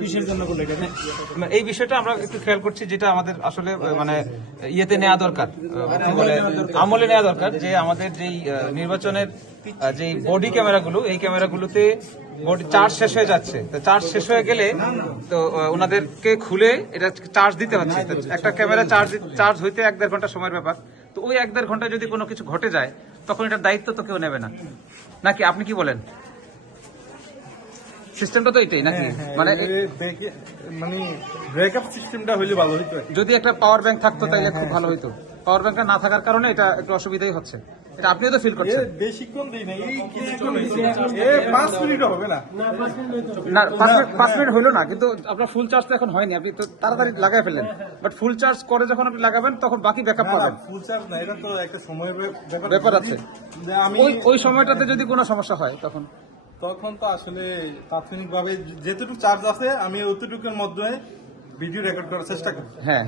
কিসের জন্য করলে এটা? এই বিষয়টা আমরা একটু খেয়াল করছি, যেটা আমাদের আসলে মানে ইয়েতে নেওয়া দরকার, কি বলে, আমলে নেওয়া দরকার, যে আমাদের যেই নির্বাচনের যে বডি ক্যামেরাগুলো, এই ক্যামেরাগুলোতে বডি চার্জ শেষ হয়ে যাচ্ছে। তো চার্জ শেষ হয়ে গেলে তো ওনাদেরকে খুলে এটা চার্জ দিতে হচ্ছে। তো একটা ক্যামেরা চার্জ হইতে 1-1.5 ঘন্টা সময়ের ব্যাপার। তো ওই 1-1.5 ঘন্টায় যদি কোনো কিছু ঘটে যায়, তখন এটার দায়িত্ব তো কেউ নেবে না, নাকি আপনি কি বলেন? সিস্টেমটা তো এটাই নাকি? মানে মানে ব্রেকআপ সিস্টেমটা হইলে ভালো হইতো। যদি একটা পাওয়ার ব্যাংক থাকতো তাইলে খুব ভালো হইতো। পাওয়ার ব্যাংকটা না থাকার কারণে এটা একটু অসুবিধাই হচ্ছে। এটা আপনিও তো ফিল করছেন। বেশিক্ষণ দেই না, এই কিছুক্ষণ হইছে। 5 মিনিট হবে না। না, 5 মিনিট হইলো না, কিন্তু আপনার ফুল চার্জ তো এখন হয়নি, আপনি তো তাড়াতাড়ি লাগাই ফেললেন। বাট ফুল চার্জ করে যখন আপনি লাগাবেন তখন বাকি ব্যাকআপ পাবেন। ফুল চার্জ না, এটা তো একটা সময়ের ব্যাপার আছে। যে আমি ওই সময়টাতে যদি কোনো সমস্যা হয় তখন তখন তো আসলে তাৎক্ষণিকভাবে যেটুকু চার্জ আছে আমি অতটুকুর মধ্যে ভিডিও রেকর্ড করার চেষ্টা করি। হ্যাঁ।